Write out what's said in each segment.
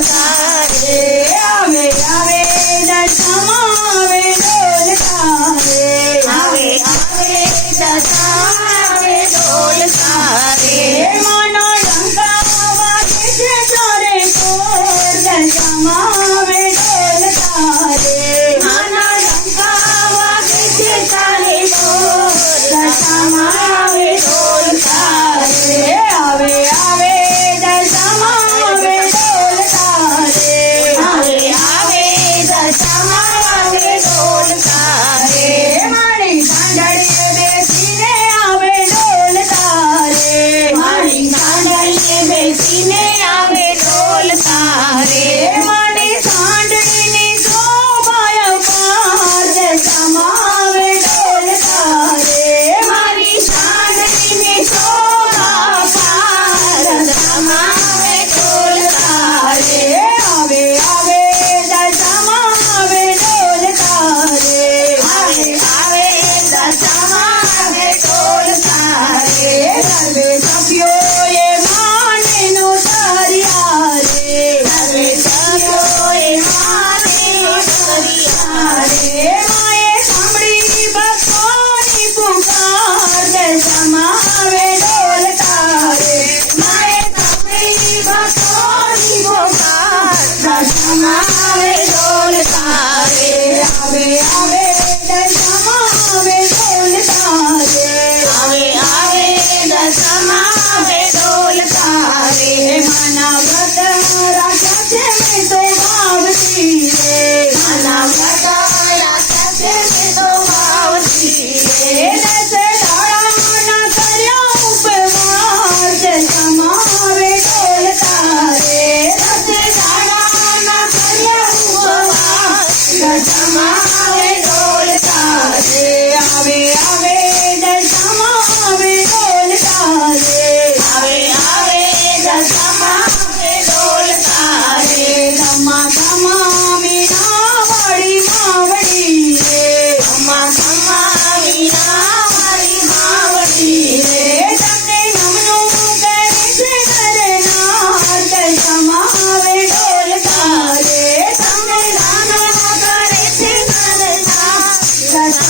Yes. Yes.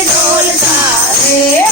Yeah.